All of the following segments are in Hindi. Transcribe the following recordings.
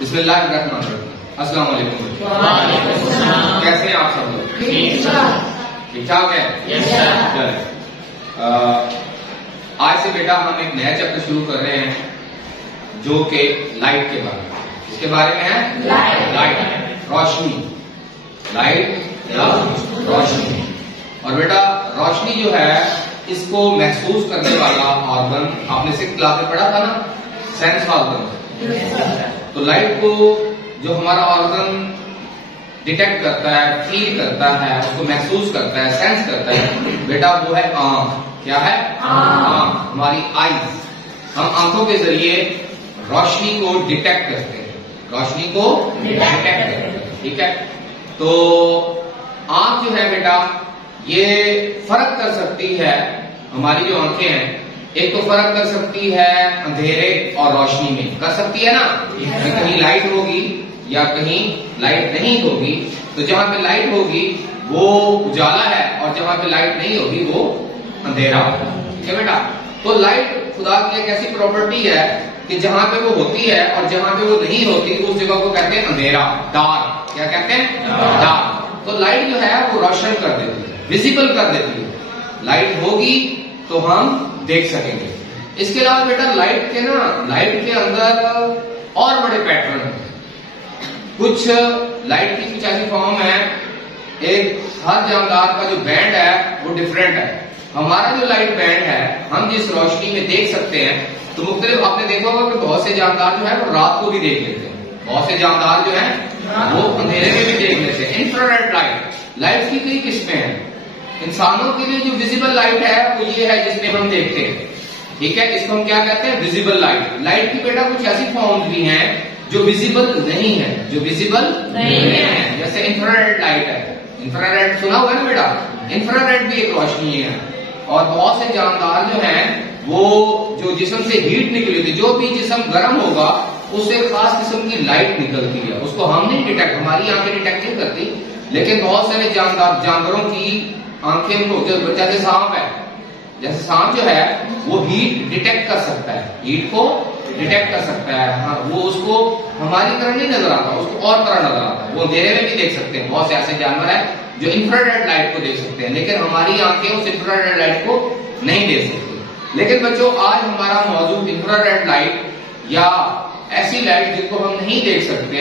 बिस्मिल्लाहिर्रहमानिर्रहीम। अस्सलाम वालेकुम। कैसे हैं आप सब लोग? ठीक ठाक है। चले आज से बेटा हम एक नया चैप्टर शुरू कर रहे हैं जो कि लाइट के बारे में। इसके बारे में है लाइट, रोशनी। लाइट या रोशनी। और बेटा रोशनी जो है इसको महसूस करने वाला ऑर्गन आपने सिक्स क्लास में पढ़ा था ना, सेंस ऑर्गन। तो लाइट को जो हमारा ऑर्गन डिटेक्ट करता है, फील करता है, उसको महसूस करता है, सेंस करता है बेटा, वो है आंख। क्या है? आंख, हमारी आईज। हम आंखों के जरिए रोशनी को डिटेक्ट करते हैं, रोशनी को डिटेक्ट करते हैं। ठीक है, तो आंख जो है बेटा ये फर्क कर सकती है। हमारी जो आंखें हैं एक तो फर्क कर सकती है अंधेरे और रोशनी में, कर सकती है ना। कहीं लाइट होगी या कहीं लाइट नहीं होगी, तो जहां पे लाइट होगी वो उजाला है और जहां पे लाइट नहीं होगी वो अंधेरा होगा। ठीक है बेटा, तो लाइट खुदा की एक ऐसी प्रॉपर्टी है कि जहां पे वो होती है और जहां पे वो नहीं होती उस जगह को कहते हैं अंधेरा, डार्क। क्या कहते हैं? डार्क। तो लाइट जो है वो रोशन कर देती है, विजिबल कर देती है। लाइट होगी तो हम देख सकेंगे। इसके अलावा बेटा लाइट के अंदर और बड़े पैटर्न हैं। कुछ लाइट की कुछ ऐसी फॉर्म है, एक हर जानदार का जो बैंड है वो डिफरेंट है। हमारा जो लाइट बैंड है हम जिस रोशनी में देख सकते हैं, तो मुख्तलिफ आपने देखा होगा कि बहुत से जानदार जो है वो रात को भी देख लेते हैं, बहुत से जानदार जो है वो अंधेरे में भी देख लेते हैं। इंफ्रारेड लाइट की कई किस्में हैं। इंसानों के लिए जो विजिबल लाइट है वो ये है जिसमें हम देखते हैं। ठीक है, इसको हम क्या कहते हैं? Visible light. लाइट की बेटा कुछ ऐसी फॉर्म्स भी हैं जो विजिबल नहीं है, जो विजिबल नहीं है। जैसे इंफ्रारेड लाइट है। इंफ्रारेड सुना होगा ना बेटा, इंफ्रारेड भी एक रोशनी है। और बहुत से जानदार जो हैं वो जो जिस्म से हीट निकली होती है, जो भी जिस्म गर्म होगा उससे खास किस्म की लाइट निकलती है, उसको हम नहीं डिटेक्ट, हमारी आंखें डिटेक्ट नहीं करती, लेकिन बहुत सारे जानवरों की आंखें में होती है। जैसे सांप है, जैसे सांप जो है वो हीट डिटेक्ट कर सकता है, हीट को डिटेक्ट कर सकता है। हाँ, वो उसको हमारी तरह नहीं नजर आता, उसको और तरह नजर आता है। वो अंधेरे में भी देख सकते हैं। बहुत से ऐसे जानवर हैं जो इंफ्रारेड लाइट को देख सकते हैं, लेकिन हमारी आंखें उस इंफ्रारेड लाइट को नहीं देख सकती। लेकिन बच्चों आज हमारा मौजूद इंफ्रारेड लाइट या ऐसी लाइट जिनको हम नहीं देख सकते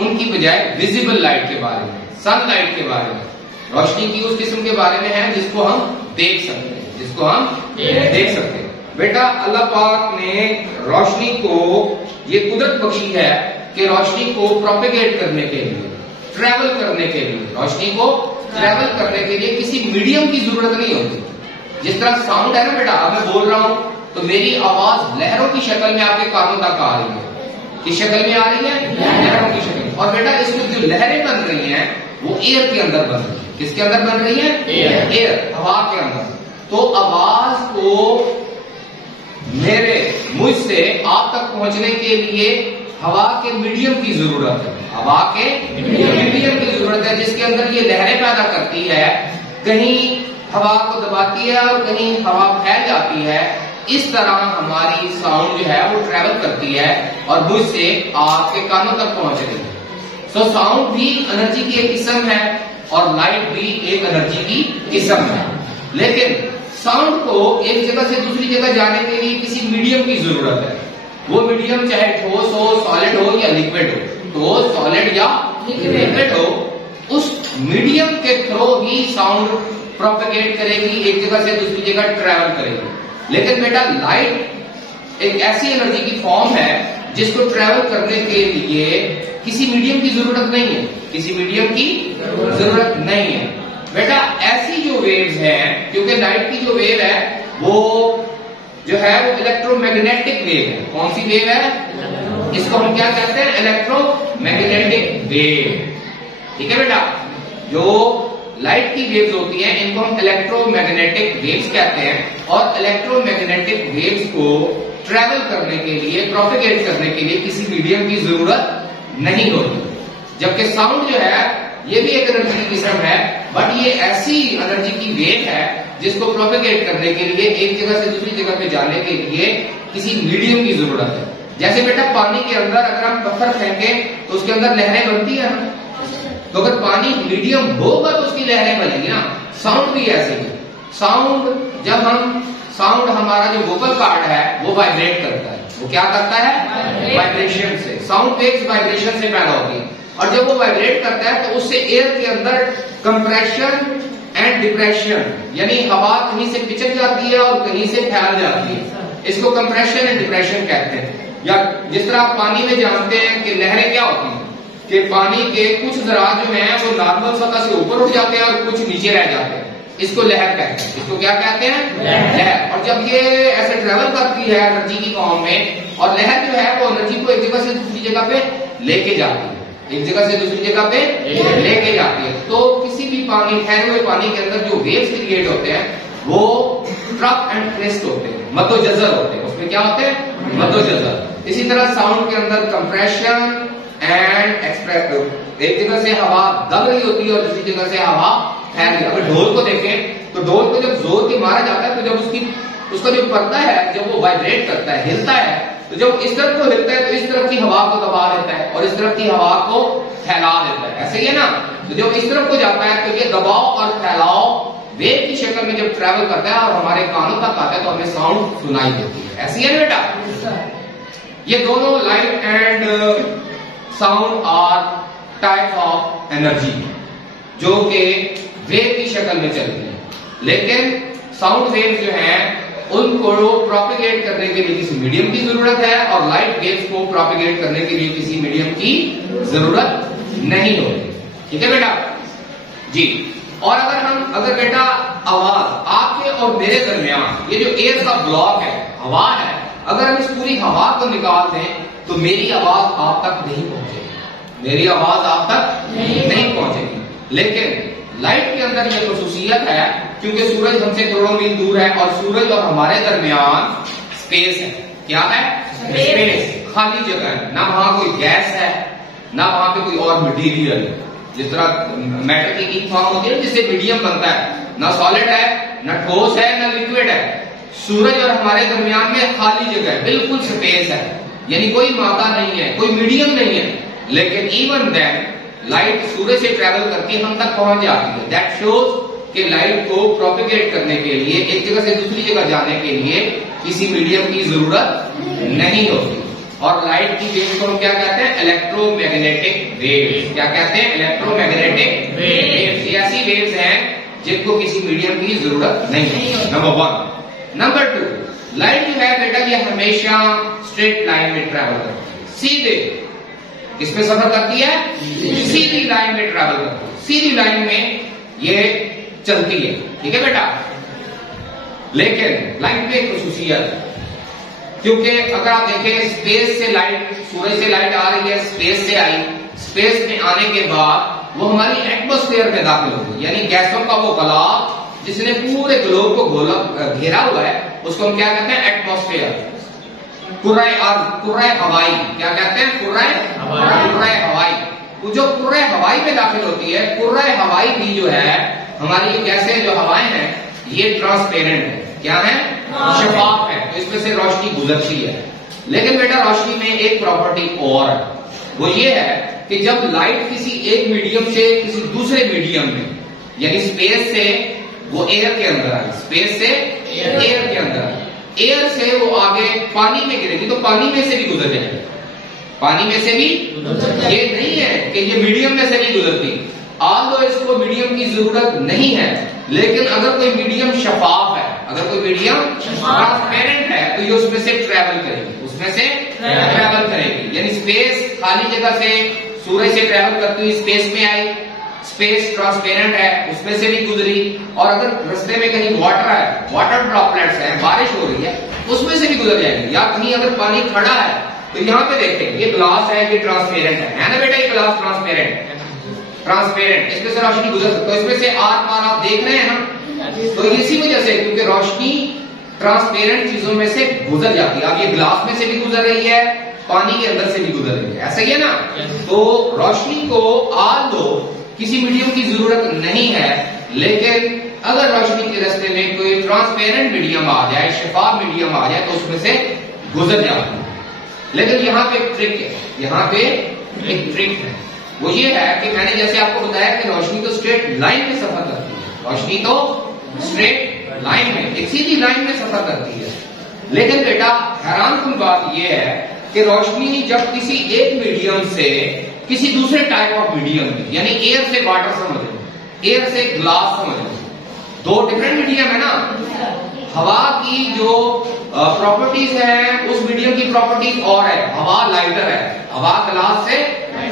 उनकी बजाय विजिबल लाइट के बारे में, सनलाइट के बारे में, रोशनी की उस किस्म के बारे में है जिसको हम देख सकते हैं, जिसको हम देख सकते हैं। बेटा अल्लाह पाक ने रोशनी को ये कुदरत बख्शी है कि रोशनी को प्रोपेगेट करने के लिए, ट्रैवल करने के लिए, रोशनी को ट्रैवल करने के लिए किसी मीडियम की जरूरत नहीं होती। जिस तरह साउंड है ना बेटा, अब मैं बोल रहा हूं तो मेरी आवाज लहरों की शक्ल में आपके कानों तक आ रही है। किस शक्ल में आ रही है? लहरों की शक्ल। और बेटा इसमें जो लहरें बन रही हैं वो एयर के अंदर बन रही है। किसके अंदर बन रही है? एयर, हवा के अंदर। तो आवाज को मेरे मुझ से आप तक पहुंचने के लिए हवा के मीडियम की जरूरत है, हवा के मीडियम की जरूरत है जिसके अंदर ये लहरें पैदा करती है। कहीं हवा को दबाती है और कहीं हवा फैल जाती है। इस तरह हमारी साउंड जो है वो ट्रेवल करती है और मुझ से आपके कानों तक पहुंच रही है। सो साउंड भी एनर्जी की एक किस्म है और लाइट भी एक एनर्जी की किस्म है। लेकिन साउंड को एक जगह से दूसरी जगह जाने के लिए किसी मीडियम की जरूरत है। वो मीडियम चाहे ठोस हो, सॉलिड हो या लिक्विड हो, तो सॉलिड या लिक्विड हो, उस मीडियम के थ्रू ही साउंड प्रोपेगेट करेगी, एक जगह से दूसरी जगह ट्रैवल करेगी। लेकिन बेटा लाइट एक ऐसी एनर्जी की फॉर्म है जिसको ट्रैवल करने के लिए किसी मीडियम की जरूरत नहीं है, किसी मीडियम की जरूरत नहीं है। बेटा ऐसी जो वेव्स हैं, क्योंकि लाइट की जो वेव है वो जो है वो इलेक्ट्रोमैग्नेटिक वेव है। कौन सी वेव है? इसको हम क्या कहते हैं? Electromagnetic wave. ठीक है बेटा, जो लाइट की वेव्स होती हैं इनको हम इलेक्ट्रोमैग्नेटिक वेव्स कहते हैं। और इलेक्ट्रोमैग्नेटिक वेव्स को ट्रैवल करने के लिए, प्रोपेगेट करने के लिए किसी मीडियम की जरूरत नहीं होती। जबकि साउंड जो है ये भी एक एनर्जी की किस्म है, बट ये ऐसी एनर्जी की वेव है जिसको प्रोपेगेट करने के लिए, एक जगह से दूसरी जगह पे जाने के लिए किसी मीडियम की जरूरत है। जैसे बेटा पानी के अंदर अगर हम पत्थर फेंकें तो उसके अंदर लहरें बनती है ना, तो अगर पानी मीडियम होगा तो उसकी लहरें बनेगी ना। साउंड भी ऐसे ही, साउंड जब हम साउंड हमारा जो वोकल कार्ड है वो वाइब्रेट करता है, वो क्या करता है, वाइब्रेशन से। साउंड वेव्स वाइब्रेशन से पैदा होती है, और जब वो वाइब्रेट करता है तो उससे एयर के अंदर कंप्रेशन एंड डिप्रेशन, यानी हवा कहीं से पिचक जाती है और कहीं से फैल जाती है, इसको कंप्रेशन एंड डिप्रेशन कहते हैं। या जिस तरह आप पानी में जानते हैं कि लहरें क्या होती हैं, कि पानी के कुछ ज़रात जो हैं वो नॉर्मल सतह से ऊपर उठ जाते हैं और कुछ नीचे रह जाते हैं, इसको लहर कहते हैं। इसको क्या कहते हैं, लहर। और जब ये ऐसे ट्रेवल करती है एनर्जी की फॉर्म में, और लहर जो है वो एनर्जी को एक जगह से दूसरी जगह पे लेके जाती है, एक जगह से दूसरी जगह पे लेके जाती है। तो किसी भी पानी, ठहरे हुए पानी के अंदर जो वेव्स क्रिएट होते हैं वो ट्रफ एंड क्रेस्ट होते हैं, मद्दोजज़र होते हैं। उसमें क्या होते हैं, मद्दोजज़र। इसी तरह साउंड के अंदर कंप्रेशन एंड एक्सप्रेस, एक जगह से हवा दब रही होती है और दूसरी जगह से हवा फैल रही है। अगर ढोल को देखें तो ढोल को जब जोर के मारा जाता है तो जब उसका जो पर्दा है जब वो वाइब्रेट करता है, हिलता है, तो जब इस तरफ को हिलता है तो इस तरफ की हवा को दबा देता है और इस तरफ की हवा को फैला देता है, ऐसे ही है ना। तो जब इस तरफ को जाता है तो ये दबाव और फैलाव वेव की शक्ल में जब ट्रैवल करता है और हमारे कानों तक आता है तो हमें साउंड सुनाई देती है, ऐसी है ना बेटा। ये दोनों light and sound are type of energy जो कि वेव की शक्ल में चलती है, लेकिन साउंड वेव जो है उनको प्रोपेगेट करने के लिए किसी मीडियम की जरूरत है और लाइट वेव्स को प्रोपेगेट करने के लिए किसी मीडियम की जरूरत नहीं होती। ठीक है बेटा जी। और अगर बेटा आवाज आपके और मेरे दरमियान, ये जो एयर का ब्लॉक है, हवा है, अगर हम इस पूरी हवा को निकाल दें तो मेरी आवाज आप तक नहीं पहुंचेगी, मेरी आवाज आप तक नहीं पहुंचेगी। लेकिन लाइट के अंदर यह खसूसियत है क्योंकि सूरज हमसे करोड़ों मील दूर है और सूरज और हमारे दरमियान स्पेस है। क्या है, स्पेस, खाली जगह है, ना वहां कोई गैस है ना वहां पे कोई और मटीरियल है। जिस तरह मैटर की एक फॉर्म होती है जिससे मीडियम बनता है, ना सॉलिड है ना ठोस है ना लिक्विड है। सूरज और हमारे दरमियान में खाली जगह है, बिल्कुल स्पेस है, यानी कोई मादा नहीं है, कोई मीडियम नहीं है। लेकिन इवन देन लाइट सूरज से ट्रेवल करके हम तक पहुंच जाती है। दैट शोज कि लाइट को प्रोपेगेट करने के लिए, एक जगह से दूसरी जगह जाने के लिए किसी मीडियम की जरूरत नहीं होती। और लाइट की वेव्स को हम क्या कहते हैं, इलेक्ट्रोमैग्नेटिक वेव्स। क्या कहते हैं, इलेक्ट्रोमैग्नेटिक वेव्स। ऐसी वेव्स हैं जिनको किसी मीडियम की जरूरत नहीं है, नंबर 1। नंबर 2, लाइट जो है बेटा ये हमेशा स्ट्रेट लाइन में ट्रेवल करती है, सीधे किसमें सफर करती है, सीधी लाइन में ट्रेवल करती है, सीधी लाइन में ये चलती है। ठीक है बेटा। लेकिन लाइट में एक खसूसियत, क्योंकि अगर आप देखें स्पेस से लाइट, सूरज से लाइट आ रही है, स्पेस से आई, स्पेस में आने के बाद वो हमारी एटमॉस्फेयर में दाखिल होगी, यानी गैसों का वो गलाव जिसने पूरे ग्लोब को घेरा हुआ है उसको हम क्या कहते हैं, एटमॉस्फेयर। कुर्रे हवाई, क्या कहते हैं, कुर्रे हवाई। तो जो कुर्रे हवाई में दाखिल होती है, कुर्रे हवाई भी जो है हमारी गैसें जो हवाएं हैं ये ट्रांसपेरेंट है। क्या है, शफाफ है, तो इसमें से रोशनी गुजरती है। लेकिन बेटा रोशनी में एक प्रॉपर्टी और, वो ये है कि जब लाइट किसी एक मीडियम से किसी दूसरे मीडियम में, यानी स्पेस से वो एयर के अंदर आई, स्पेस से एयर के अंदर, एयर से वो आगे पानी में गिरेगी तो पानी में से भी गुजर जाएगी, पानी में से भी। ये नहीं है कि ये मीडियम में से भी गुजरती, आल्दो इसको मीडियम की जरूरत नहीं है, लेकिन अगर कोई मीडियम शफाफ है, अगर कोई मीडियम ट्रांसपेरेंट है तो ये उसमें से ट्रेवल करेगी, उसमें से ट्रेवल करेगी। यानी स्पेस खाली जगह से सूरज से ट्रेवल करती हुई स्पेस में आई, स्पेस ट्रांसपेरेंट है, उसमें से भी गुजरी। और अगर रास्ते में कहीं वाटर है, वाटर ड्रॉपलेट्स है, बारिश हो रही है, उसमें से भी गुजर जाएगी। या कहीं अगर पानी खड़ा है तो यहाँ पे देखें ये ग्लास है, ये ट्रांसपेरेंट है ना बेटा, ये ग्लास ट्रांसपेरेंट है, ट्रांसपेरेंट, इसमें से रोशनी गुजर सकती है, तो इसमें से आर पार आप देख रहे हैं ना, तो इसी वजह से, क्योंकि रोशनी ट्रांसपेरेंट चीजों में से गुजर जाती है। अब ये ग्लास में से भी गुजर रही है, पानी के अंदर से भी गुजर रही है, ऐसा ही है ना। तो रोशनी को आल्दो किसी मीडियम की जरूरत नहीं है, लेकिन अगर रोशनी के रास्ते में कोई ट्रांसपेरेंट मीडियम आ जाए, शफाफ मीडियम आ जाए तो उसमें से गुजर जाती है। लेकिन यहाँ पे एक ट्रिक है, यहाँ पे एक ट्रिक है, वो ये है कि मैंने जैसे आपको बताया कि रोशनी तो स्ट्रेट लाइन में सफर करती है, रोशनी तो स्ट्रेट लाइन में, एक सीधी लाइन में सफर करती है। लेकिन बेटा हैरानकुन बात यह है कि रोशनी जब किसी एक मीडियम से किसी दूसरे टाइप ऑफ मीडियम में, यानी एयर से वाटर समझ लो, एयर से ग्लास समझ लो, दो डिफरेंट मीडियम है ना। हवा की जो प्रॉपर्टीज है उस मीडियम की प्रॉपर्टीज और है, हवा लाइटर है, हवा ग्लास से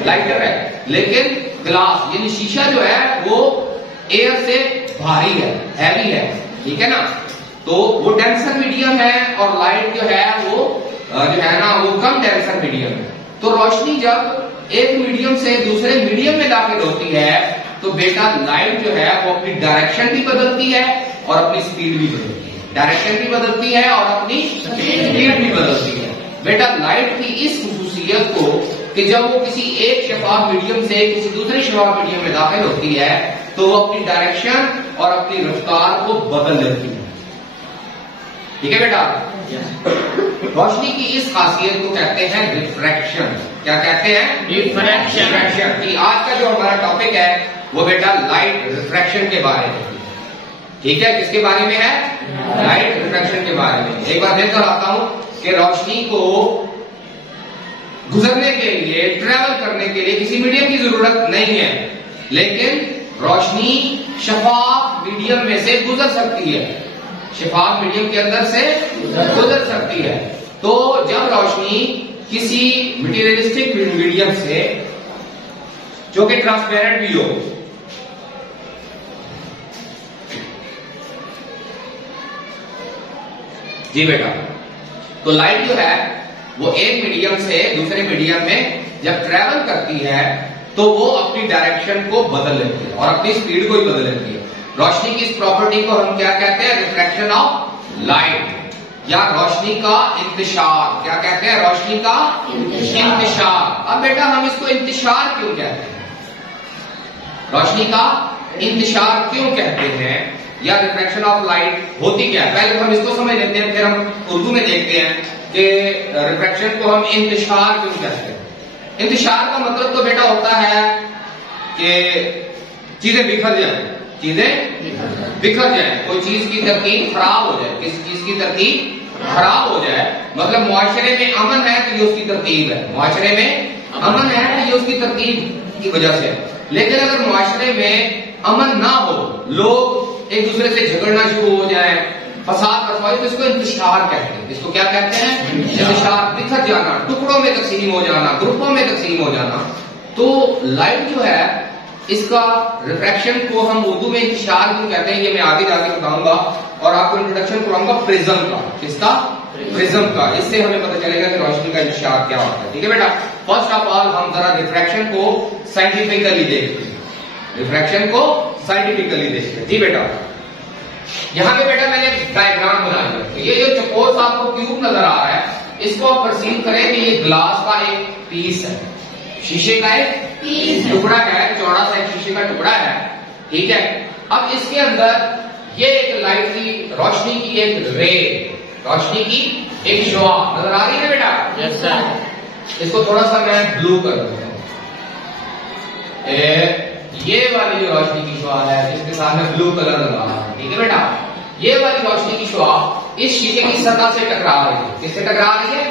लाइटर है, लेकिन ग्लास यानी शीशा जो है वो एयर से भारी है, हैवी है, ठीक है ना। तो वो डेंसर मीडियम है और लाइट जो है वो जो है ना वो कम डेंसर मीडियम है। तो रोशनी जब एक मीडियम से दूसरे मीडियम में दाखिल होती है तो बेटा लाइट जो है वो अपनी डायरेक्शन भी बदलती है और अपनी स्पीड भी बदलती है, डायरेक्शन भी बदलती है और अपनी स्पीड भी बदलती है। बेटा लाइट की इस खुसूसियत को कि जब वो किसी एक शफाफ मीडियम से किसी दूसरे शफाफ मीडियम में दाखिल होती है तो वो अपनी डायरेक्शन और अपनी रफ्तार को बदल लेती है, ठीक है बेटा। रोशनी की इस खासियत को कहते हैं रिफ्रैक्शन। क्या कहते हैं? रिफ्रैक्शन। कि आज का जो हमारा टॉपिक है वो बेटा लाइट रिफ्रैक्शन के बारे में, ठीक है। किसके बारे में है? लाइट रिफ्रैक्शन के बारे में। एक बार फिर दोहराता हूं कि रोशनी को गुजरने के लिए, ट्रेवल करने के लिए किसी मीडियम की जरूरत नहीं है, लेकिन रोशनी शफाफ मीडियम में से गुजर सकती है, शफाफ मीडियम के अंदर से गुजर सकती है। तो जब रोशनी किसी मटेरियलिस्टिक मीडियम से जो कि ट्रांसपेरेंट भी हो, जी बेटा, तो लाइट जो है वो एक मीडियम से दूसरे मीडियम में जब ट्रेवल करती है तो वो अपनी डायरेक्शन को बदल लेती है और अपनी स्पीड को ही बदल लेती है। रोशनी की इस प्रॉपर्टी को हम क्या कहते हैं? रिफ्रैक्शन ऑफ लाइट या रोशनी का इंतशार। क्या कहते हैं? रोशनी का इंतशार। अब बेटा हम इसको इंतशार क्यों कहते हैं? रोशनी का इंतशार क्यों कहते हैं या रिफ्रैक्शन ऑफ लाइट होती क्या है? पहले हम इसको समझ लेते हैं, फिर हम उर्दू में देखते हैं कि रिफ्रैक्शन को हम इंतशार क्यों कहते हैं। इंतशार का मतलब तो बेटा होता है कि चीजें बिखर जाए, चीजें बिखर जाए, कोई चीज की तरतीब खराब हो जाए, किसी चीज की तरतीब खराब हो जाए, मतलब मुआशरे में अमन है तो ये उसकी तरतीब है, मुआशरे में अमन है तो ये उसकी तरतीब की वजह से। लेकिन अगर मुआशरे में अमन ना हो, लोग एक दूसरे से झगड़ना शुरू हो जाए, फसाद बरपाई, तो इसको इंतशार कहते हैं। इसको क्या कहते हैं? इंतशार। बिखर जाना, टुकड़ों में तकसीम हो जाना, ग्रुपों में तकसीम हो जाना। तो लाइट जो है इसका रिफ्रैक्शन को हम उर्दू में इंतशार क्यों कहते हैं ये मैं आगे जाके बताऊंगा और आपको इंट्रोडक्शन कराऊंगा प्रिज्म का। किसका? प्रिज्म का। इससे हमें पता चलेगा कि रोशनी का इंतशार क्या होता है, ठीक है बेटा। फर्स्ट ऑफ ऑल हम जरा रिफ्रैक्शन को साइंटिफिकली देखते हैं, रिफ्रैक्शन को साइंटिफिकली देखते हैं। जी बेटा, यहां पे बेटा मैंने डायग्राम बना दिया। ये जो चकोर सा आपको क्यूब नजर आ रहा है, इसको आप परसीव करें कि ये ग्लास का एक पीस है, शीशे का एक टुकड़ा है, चौड़ा सा एक शीशे का टुकड़ा है, ठीक है। अब इसके अंदर ये एक लाइट की रोशनी की एक रे, रोशनी की एक शुआ नजर आ रही है बेटा? Yes sir. इसको थोड़ा सा मैं ब्लू कर दूंगा। ये वाली जो रोशनी की शुआ है इसके साथ में ब्लू कलर लगा रहा है, ठीक है बेटा। ये वाली रोशनी की शुआ इस शीशे की सतह से टकरा रही है। किससे टकरा रही है?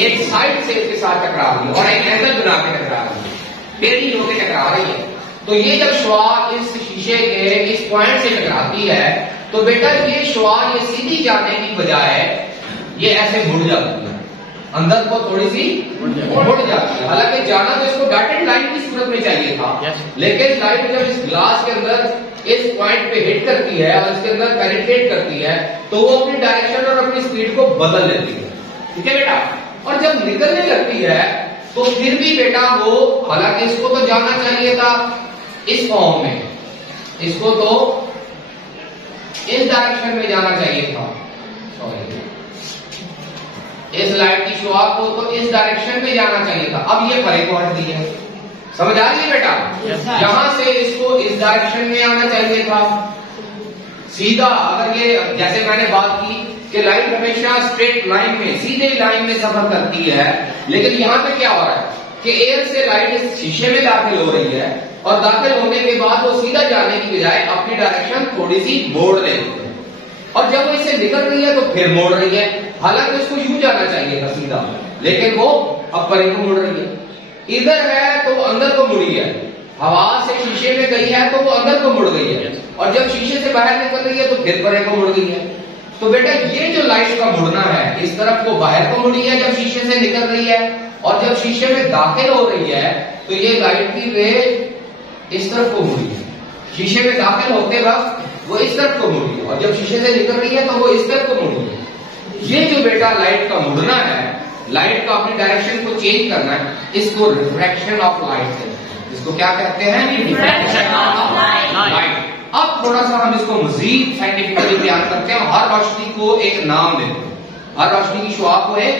एक साइड से इसके साथ टकरा रही है और एक एंगल बना के टकरा रही है, टेढ़ी होकर टकरा रही है। तो ये जब शुआ इस शीशे के इस पॉइंट से टकराती है तो बेटा ये शुआ ये सीधी जाने की बजाय ये ऐसे मुड़ जाती है, अंदर को थोड़ी सी मुड़ जाती है। हालांकि जाना तो इसको डॉटेड लाइन की सूरत में चाहिए था, लेकिन लाइट जब इस ग्लास के अंदर इस पॉइंट पे हिट करती है और इसके अंदर पेनिट्रेट करती है तो वो अपनी डायरेक्शन और अपनी स्पीड को बदल लेती है, ठीक है बेटा। और जब निकलने लगती है तो फिर भी बेटा वो, हालांकि इसको तो जाना चाहिए था इस फॉर्म में, इसको तो इस डायरेक्शन में जाना चाहिए था, सॉरी, इस लाइट की शुआ को तो इस डायरेक्शन में जाना चाहिए था। अब ये परे को हट दी है, समझ आ रही है बेटा? यहां से इसको इस डायरेक्शन में आना चाहिए था सीधा। अगर ये जैसे मैंने बात की कि लाइट हमेशा स्ट्रेट लाइन में, सीधे लाइन में सफर करती है, लेकिन यहाँ पे क्या हो रहा है कि एयर से लाइट इस शीशे में दाखिल हो रही है और दाखिल होने के बाद वो सीधा जाने की बजाय अपनी डायरेक्शन थोड़ी सी मोड़ रही है, और जब वो इसे निकल रही है तो फिर मोड़ रही है। हालांकि उसको यूं जाना चाहिए था सीधा, लेकिन वो अब परे को मुड़ रही है। इधर है तो वो अंदर को मुड़ी है, हवा से शीशे में गई है तो वो अंदर को मुड़ गई है, और जब शीशे से बाहर निकल रही है तो फिर परे को मुड़ गई है। तो बेटा ये जो लाइट का मुड़ना है, इस तरफ को बाहर को मुड़ी है जब शीशे से निकल रही है, और जब शीशे में दाखिल हो रही है तो ये लाइट की रे इस तरफ को मुड़ी है। शीशे में दाखिल होते वक्त वो इस तरफ को मुड़ी है, और जब शीशे से निकल रही है तो वो इस तरफ को मुड़ी है। ये जो बेटा लाइट का मुड़ना है, लाइट का अपनी डायरेक्शन को चेंज करना है, इसको रिफ्रैक्शन ऑफ लाइट है। इसको क्या कहते हैं? Refraction of light. अब थोड़ा सा हम इसको मजीद साइंटिफिकली बयान करते हैं। हर रोशनी को एक नाम देते हैं, हर रोशनी की शुआ को एक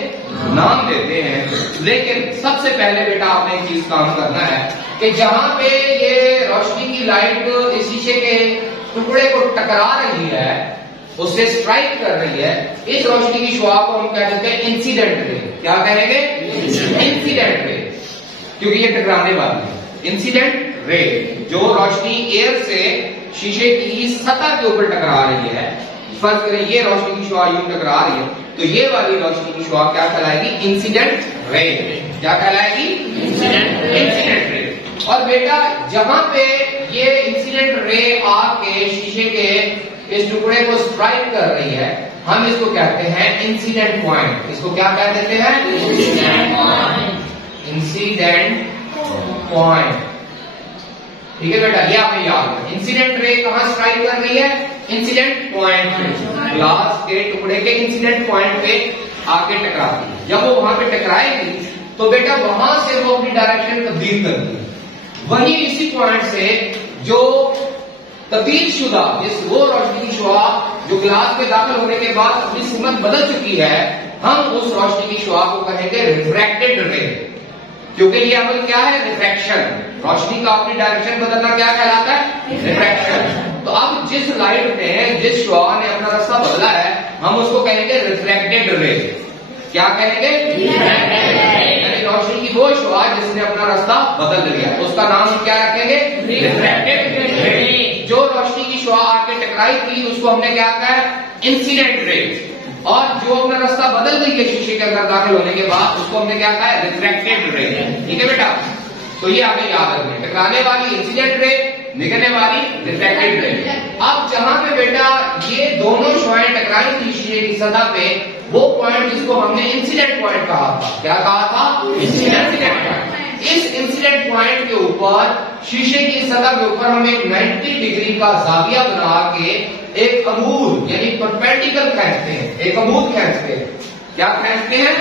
नाम देते हैं। लेकिन सबसे पहले बेटा आपने एक चीज काम करना है कि जहां पे ये रोशनी की लाइट इस शीशे के टुकड़े को टकरा रही है, उससे स्ट्राइक कर रही है, इस रोशनी की शुआ को हम क्या कहते हैं? Incident ray. क्या कहेंगे? इंसिडेंट रे, क्योंकि ये टकराने वाली है। इंसिडेंट रे जो रोशनी एयर से शीशे की सतह के ऊपर टकरा रही है, फर्ज करें ये रोशनी की शुआ यूं टकरा रही है, तो ये वाली रोशनी की शुआ क्या कहलाएगी? Incident ray. क्या कहलाएगी? Incident ray. और बेटा जहां पे ये इंसिडेंट रे आके शीशे के इस टुकड़े को स्ट्राइक कर रही है, हम इसको कहते हैं इंसिडेंट पॉइंट। इसको क्या कह देते हैं? Incident point. ठीक है बेटा, ये आपने याद रखना। इंसिडेंट रे कहां स्ट्राइक कर रही है? इंसिडेंट पॉइंट पे, ग्लास के टुकड़े के इंसिडेंट पॉइंट पे आके टकराती है। जब वो वहां पे टकराएगी तो बेटा वहां से वो अपनी डायरेक्शन तब्दील करती है। वही इसी पॉइंट से जो तब्दील शुदा, जिस वो रोशनी की शुआ जो ग्लास में दाखिल होने के बाद अपनी सिमत बदल चुकी है, हम उस रोशनी की शुआ को कहेंगे रिफ्रैक्टेड रे, क्योंकि ये अमल क्या है? रिफ्रैक्शन। रोशनी का अपनी डायरेक्शन बदलना क्या कहलाता है? रिफ्रैक्शन। तो अब जिस लाइट ने, जिस शुआ ने अपना रास्ता बदला है, हम उसको कहेंगे रिफ्रैक्टेड रे। क्या कहेंगे? यानी रोशनी की वो शुआ जिसने अपना रास्ता बदल लिया, उसका नाम क्या रखेंगे? रिफ्रैक्टेड रे। जो रोशनी की शुआ आके टकराई थी उसको हमने क्या कहा? Incident ray. और जो अपना रास्ता बदल गई है शीशे के अंदर दाखिल होने के बाद, उसको हमने क्या कहा? रिफ्रैक्टेड रे। ठीक है बेटा, तो ये हमें याद रखना। टकराने वाली इंसिडेंट रे, निकलने वाली रिफ्रैक्टेड रे। अब जहां पे बेटा ये दोनों शुआएं टकराई थी शीशे की सतह पे, वो पॉइंट जिसको हमने इंसिडेंट पॉइंट कहा था, क्या कहा था? Incident point. इस इंसिडेंट पॉइंट के ऊपर, शीशे की सतह के ऊपर हम एक 90 डिग्री का जाविया बना के एक अमूद यानी परपेंडिकुलर खींचते हैं। एक अमूद खींचते हैं। क्या खींचते हैं?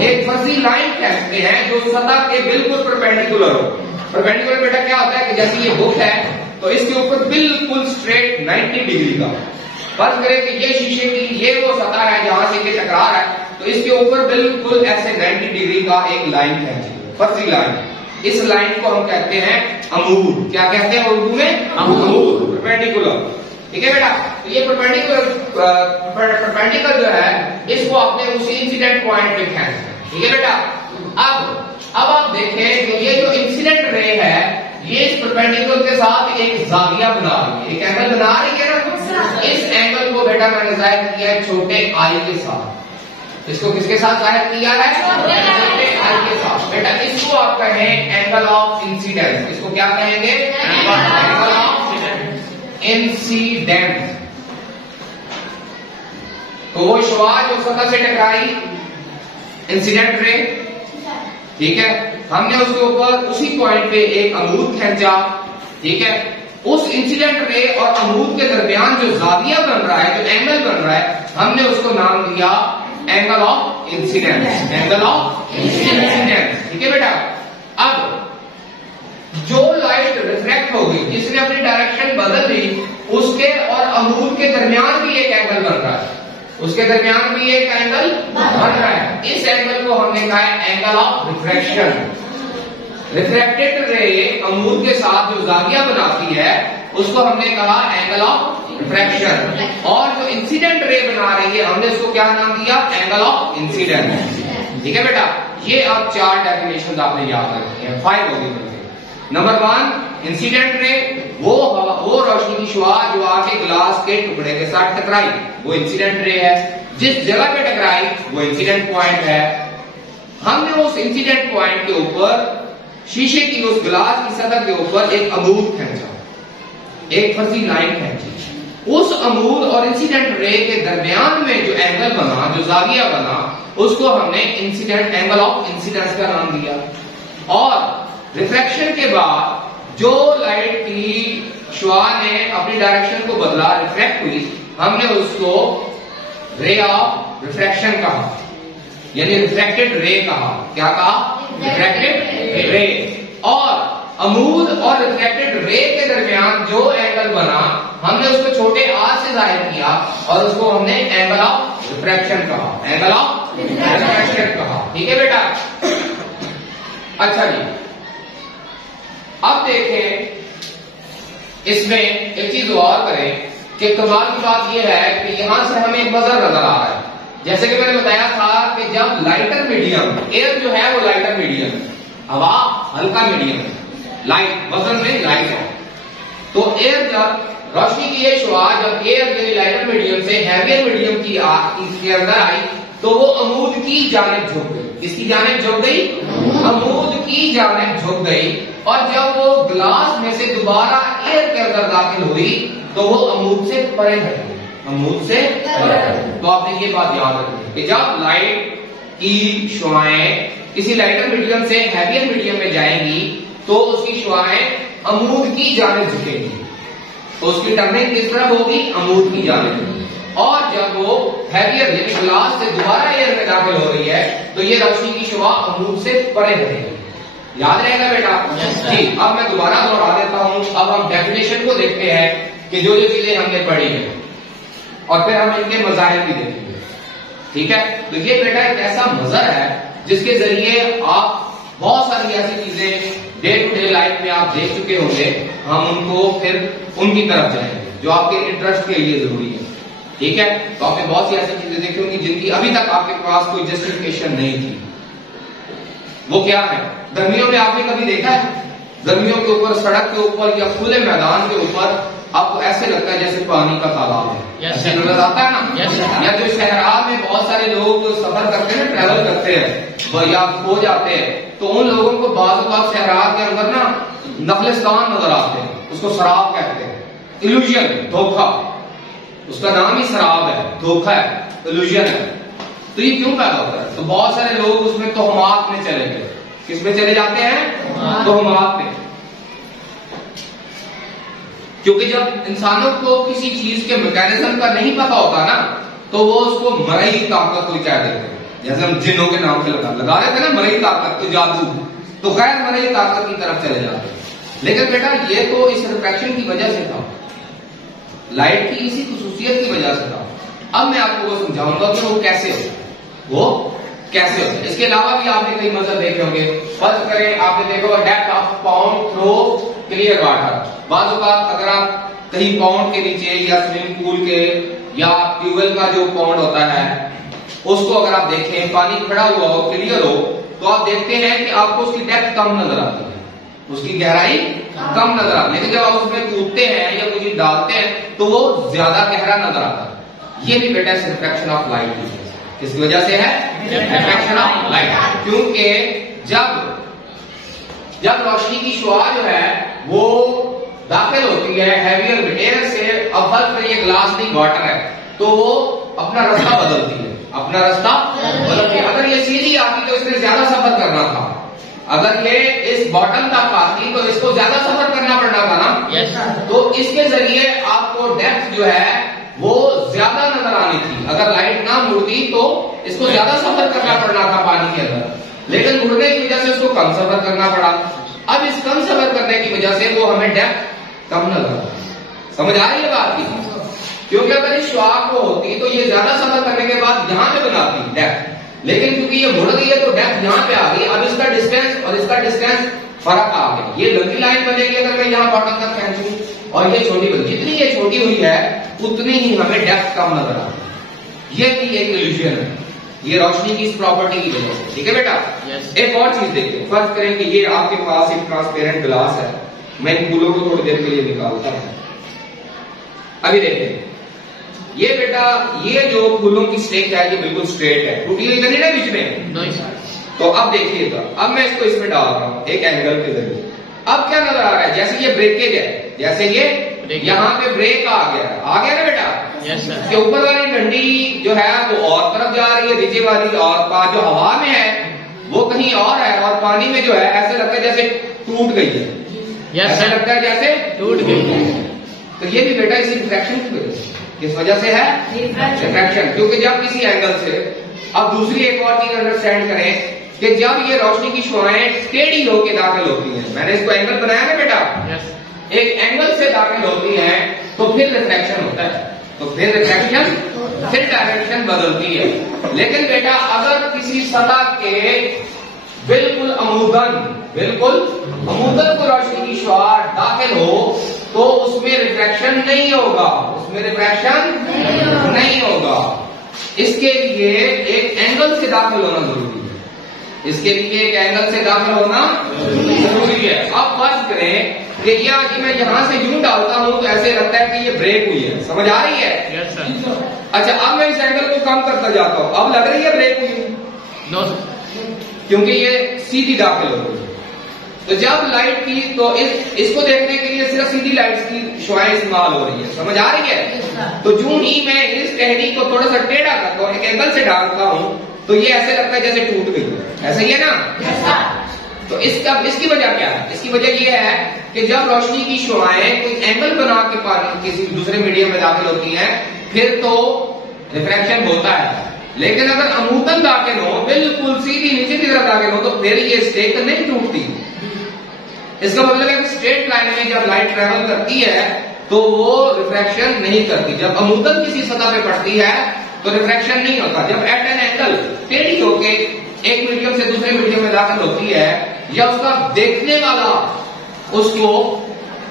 एक फर्जी लाइन खींचते हैं जो सतह के बिल्कुल परपेंडिकुलर हो। परपेंडिकुलर बेटा क्या होता है कि जैसे ये बुक है तो इसके ऊपर बिल्कुल स्ट्रेट 90 डिग्री का, फर्ज करें कि ये शीशे की ये वो सतह है जहां से ये टकरा रहा है, तो इसके ऊपर बिल्कुल ऐसे 90 डिग्री का एक लाइन खींची, फर्जी लाइन। इस लाइन को हम कहते हैं अमूद। क्या कहते हैं उर्दू में? अमूद, परपेंडिकुलर। ठीक है बेटा, तो ये परपेंडिकुलर जो है इसको आपने उसी इंसिडेंट पॉइंट पे खींचना। ठीक है बेटा, अब आप देखें कि ये जो इंसिडेंट रे है ये इस परपेंडिकुलर के साथ एक जाविया बना रही है, एक एंगल बना रही है ना। इस एंगल को बेटा मैंने जाहिर किया है छोटे आई के साथ। इसको किसके साथ जाहिर किया है? छोटे आई के साथ। बेटा इसको आप कहें एंगल ऑफ इंसिडेंस। इसको क्या कहेंगे? Angle of incident. तो वो शुआ जो सतह से टकराई, इंसिडेंट रे, ठीक है, हमने उसके ऊपर उसी पॉइंट पे एक अमूद खींचा। ठीक है, उस इंसिडेंट रे और अमूद के दरमियान जो जाविया बन रहा है, जो एंगल बन रहा है, हमने उसको नाम दिया angle of incidence. Angle of incidence. ठीक है बेटा, अब जो लाइट रिफ्लेक्ट हो गई, जिसने अपनी डायरेक्शन बदल ली, उसके और अमूद के दरमियान भी एक एंगल बन रहा है, उसके दरमियान भी एक एंगल बन रहा है। इस एंगल को हमने कहा है एंगल ऑफ रिफ्रैक्शन। रिफ्रैक्टेड रे अमूद के साथ जो जाविया बनाती है उसको हमने कहा एंगल ऑफ रिफ्रैक्शन। और जो इंसिडेंट रे बना रही है हमने इसको क्या नाम दिया? Angle of incident. ठीक है बेटा, ये अब 4 डेफिनेशन आपने याद रखनी है, 5 होगी। नंबर 1, इंसिडेंट रे वो रोशनी की शुआ जो आके ग्लास के टुकड़े के साथ टकराई, वो इंसिडेंट रे है। जिस जगह पे टकराई वो इंसिडेंट पॉइंट है। हमने उस इंसिडेंट पॉइंट के ऊपर शीशे की उस ग्लास की सतह के ऊपर एक अमूद खींचा, एक फर्जी लाइन खींची। उस अमूद और इंसिडेंट रे के दरमियान में जो एंगल बना, जो जाविया बना, उसको हमने इंसिडेंट एंगल ऑफ इंसिडेंस का नाम दिया। और रिफ्रैक्शन के बाद जो लाइट की शुआ ने अपनी डायरेक्शन को बदला, रिफ्रैक्ट हुई, हमने उसको रे ऑफ रिफ्रैक्शन कहा, यानी रिफ्रैक्टेड रे कहा। क्या कहा? रिफ्रैक्टेड रे। और अमूद और रिफ्रैक्टेड रे के दरमियान जो एंगल बना हमने उसको छोटे आर से जाहिर किया और उसको हमने एंगल ऑफ रिफ्रैक्शन कहा, एंगल ऑफ रिफ्रैक्शन कहा। ठीक है बेटा? अच्छा जी, अब देखें इसमें एक चीज और करें कि कमाल की बात यह है कि यहां से हमें एक मजर नजर आ रहा है। जैसे कि मैंने बताया था कि जब लाइटर मीडियम, एयर जो है वो लाइटर मीडियम, हवा हल्का मीडियम, लाइट वजन में लाइट है। तो एयर जब रोशनी की ये शुआ जब एयर लाइटर मीडियम से हैवियर मीडियम की इसके अंदर आई तो वो अमूद की जानिब झुक गई। किसकी जानिब झुक गई? अमूद की जानिब झुक गई। और जब वो ग्लास में से दोबारा एयर के अंदर दाखिल हुई तो वो अमूद से परे हट गई, अमूद से परे। तो आपने ये बात याद रखनी कि जब लाइट की शुआएं किसी लाइटर मीडियम से हैवियर मीडियम में जाएंगी तो उसकी शुआएं अमूद की जानिब झुकेंगी, तो उसकी टर्निंग किस तरफ होगी? अमूद की जानिब। और जब वो हैवियर यानी ग्लास से दोबारा एयर में दाखिल हो रही है तो ये रोशनी की शुआ अमूद से परे रहेगी। याद रहेगा बेटा? जी। अब मैं दोबारा दोहरा देता हूं। अब हम डेफिनेशन को देखते हैं कि जो जो चीजें हमने पढ़ी है और फिर हम इनके मज़ाहिर भी देखेंगे। ठीक है? तो ये बेटा एक ऐसा मजर है जिसके जरिए आप बहुत सारी ऐसी चीजें डे टू डे लाइफ में आप देख चुके होंगे, हम उनको फिर उनकी तरफ जाएंगे जो आपके इंटरेस्ट के लिए जरूरी है। ठीक है? तो आपने बहुत सी ऐसी चीजें देखी होंगी जिनकी अभी तक आपके पास कोई जस्टिफिकेशन नहीं थी। वो क्या है? गर्मियों में आपने कभी देखा है गर्मियों के ऊपर सड़क के ऊपर या खुले मैदान के ऊपर आपको ऐसे लगता है जैसे पानी का तालाब है, ऐसे नजर आता है ना? या जो शहरा में बहुत सारे लोग सफर करते हैं, ट्रैवल करते हैं या खो जाते हैं, तो उन लोगों को बाज़ शहरा के अंदर ना नखलिस्तान नजर आते हैं, उसको शराब कहते हैं, इल्यूजन, धोखा, उसका नाम ही शराब है, धोखा है, इल्यूजन है। तो ये क्यों पैदा होता है? तो बहुत सारे लोग उसमें तोहमात में चले गए। किसमें चले जाते हैं? तोहमात में। क्योंकि जब इंसानों को किसी चीज के मैकेनिज्म का नहीं पता होता ना तो वो उसको मरई ताकत को कह देते हैं। जैसे हम जिन्नों के नाम से लगा देते हैं ना मरई ताकत, तो जादू, तो गैर मरई ताकत की तरफ चले जाते हैं। लेकिन बेटा ये तो इस रिफ्रैक्शन की वजह से था, लाइट की इसी खुसूसियत की वजह से था। अब मैं आपको वो समझाऊंगा कि वो कैसे होता है, वो कैसे होता है। इसके अलावा भी आपने कई मजर देखे होंगे। फर्ज करें आपने देखा depth of pound through clear water. बाज़ औक़ात अगर आप कहीं पाउंड के नीचे या स्विमिंग पूल के या ट्यूबवेल का जो पाउंड होता है उसको अगर आप देखें, पानी खड़ा हुआ हो, क्लियर हो, तो आप देखते हैं कि आपको उसकी डेप्थ कम नजर आती है, उसकी गहराई कम नजर आती है। लेकिन जब आप उसमें कूदते हैं या कुछ डालते हैं तो वो ज्यादा गहरा नजर आता है। ये भी बेटा रिफ्रैक्शन ऑफ लाइट की वजह से। किसकी वजह से है? Refraction of light. क्योंकि जब रोशनी की शुआ जो है वो दाखिल होती है हैवियर एयर से, अब फर्क ये ग्लास नहीं वाटर है, तो वो अपना रास्ता बदलती है, अपना रास्ता बदलती है। अगर ये सीधी आती तो इसने ज्यादा सफर करना था, अगर ये इस बॉटम तक आती तो इसको ज्यादा सफर करना पड़ना था ना। yes, तो इसके जरिए आपको डेप्थ जो है वो ज्यादा नजर आनी थी। अगर लाइट ना मुड़ती तो इसको ज्यादा सफर करना पड़ना था पानी के अंदर, लेकिन मुड़ने की वजह से उसको कम सफर करना पड़ा। अब इस कम सफर करने की वजह से वो हमें डेप्थ कम नजर आती। समझ आ रही है बात की? क्योंकि अगर इस शुआ को होती तो ये ज्यादा सफर करने के बाद यहां पे बनाती डेप्थ, लेकिन क्योंकि ये मुड़ गई है तो डेप्थ यहां पे आ गई। अब इसका डिस्टेंस और इसका डिस्टेंस फर्क आ गया। ये लंबी लाइन बनेगी अगर मैं यहां बॉटम तक खींचूं, और ये छोटी बनती, जितनी ये छोटी हुई है उतनी ही हमें डेप्थ कम नजर आ रही है। ये भी एक इल्यूजन है, ये रोशनी की इस प्रॉपर्टी की वजह से। ठीक है बेटा, एक और चीज देखिए, फर्ज करें कि ये आपके पास एक ट्रांसपेरेंट ग्लास है, मैं इन फूलों को थोड़ी देर के लिए निकालता हूं। अभी देखिए ये बेटा, ये जो फूलों की स्टेक है ये बिल्कुल स्ट्रेट है, टूटी हुई तो नहीं ना बीच में। तो अब देखिएगा, अब मैं इसको इसमें डाल रहा हूं एक एंगल के जरिए। अब क्या नजर आ रहा है, जैसे ये ब्रेकेज है, जैसे ये यहाँ पे ब्रेक आ गया ना बेटा। Yes sir. कि ऊपर वाली डंडी जो है वो और तरफ जा रही है, नीचे वाली और जो हवा में है वो कहीं और है, और पानी में जो है ऐसे लगता है जैसे टूट गई है। ऐसा लगता है जैसे टूट गई है। तो ये भी बेटा इसी रिफ्रैक्शन की वजह से, किस वजह से है रिफ्रैक्शन। क्योंकि जब किसी एंगल से, अब दूसरी एक और चीज अंडरस्टैंड करें कि जब ये रोशनी की शुआएं टेढ़ी होके दाखिल होती हैं, मैंने इसको एंगल बनाया ना बेटा, एक एंगल से दाखिल होती हैं तो फिर रिफ्रैक्शन होता है, तो फिर रिफ्रैक्शन, फिर डायरेक्शन बदलती है। लेकिन बेटा अगर किसी सतह के बिल्कुल अमूदन को रोशनी की शुआ दाखिल हो तो उसमें रिफ्रैक्शन नहीं होगा, उसमें रिफ्रैक्शन नहीं होगा। इसके लिए एक एंगल से दाखिल होना जरूरी है, इसके लिए एक एंगल से दाखिल होना जरूरी है। अब फर्ज करें कि यह मैं यहां से यूं डालता हूं तो ऐसे लगता है कि ये ब्रेक हुई है, समझ आ रही है? Yes sir. अच्छा, अब मैं इस एंगल को कम करता जाता हूं, अब लग रही है ब्रेक हुई? नो, क्योंकि ये सीधी दाखिल हो गई। तो जब लाइट की, तो इसको देखने के लिए सिर्फ सीधी लाइट की शुआएं इस्तेमाल हो रही है, समझ आ रही है? तो जो ही मैं इस टहनी को थोड़ा सा टेढ़ा करता हूं, एक एंगल से डालता हूं, तो ये ऐसे लगता है जैसे टूट गई है, ऐसा ही है ना? तो इसकी वजह क्या है? इसकी वजह यह है कि जब रोशनी की शुआएं कोई एंगल बना के किसी दूसरे मीडियम में दाखिल होती हैं, फिर तो रिफ्रैक्शन होता है। लेकिन अगर अमूदन दाखिल हो, बिल्कुल सीधी नीचे की तरफ दाखिल हो, तो फिर ये स्टेक नहीं टूटती। इसका मतलब है कि स्ट्रेट लाइन में जब लाइट ट्रेवल करती है तो वो रिफ्रैक्शन नहीं करती। जब अमूदन किसी सतह पे पड़ती है तो रिफ्रैक्शन नहीं होता। जब एट एन एंगल टेढ़ी होके एक मीडियम से दूसरे मीडियम में दाखिल होती है, या उसका देखने वाला उसको